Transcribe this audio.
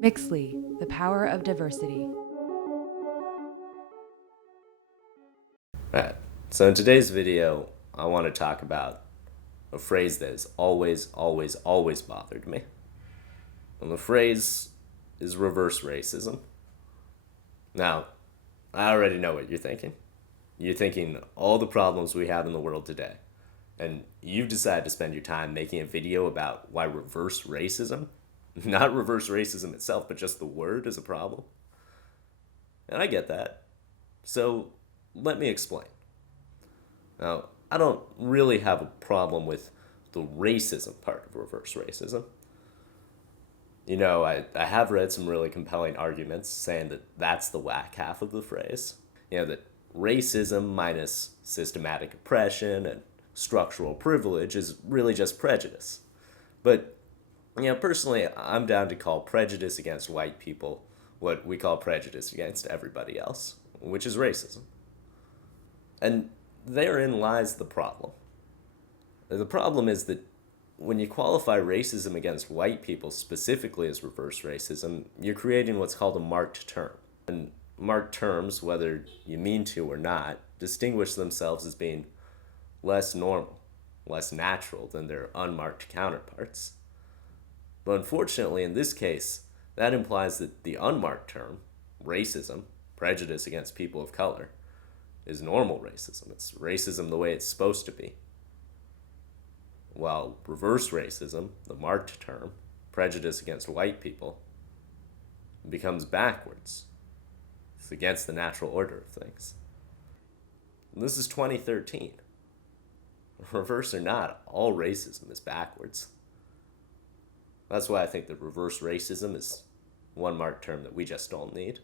Mixly, the power of diversity. Alright, so in today's video, I want to talk about a phrase that has always bothered me. And the phrase is reverse racism. Now, I already know what you're thinking. You're thinking all the problems we have in the world today. And you've decided to spend your time making a video about why reverse racism, not reverse racism itself, but just the word is a problem. And I get that. So let me explain. Now, I don't really have a problem with the racism part of reverse racism. You know, I have read some really compelling arguments saying that that's the whack half of the phrase. You know, that racism minus systematic oppression and structural privilege is really just prejudice. But, you know, personally, I'm down to call prejudice against white people what we call prejudice against everybody else, which is racism. And therein lies the problem. The problem is that when you qualify racism against white people specifically as reverse racism, you're creating what's called a marked term. And marked terms, whether you mean to or not, distinguish themselves as being less normal, less natural than their unmarked counterparts. But unfortunately, in this case, that implies that the unmarked term, racism, prejudice against people of color, is normal racism. It's racism the way it's supposed to be. While reverse racism, the marked term, prejudice against white people, becomes backwards. It's against the natural order of things. And this is 2013. Reverse or not, all racism is backwards. That's why I think that reverse racism is one marked term that we just don't need.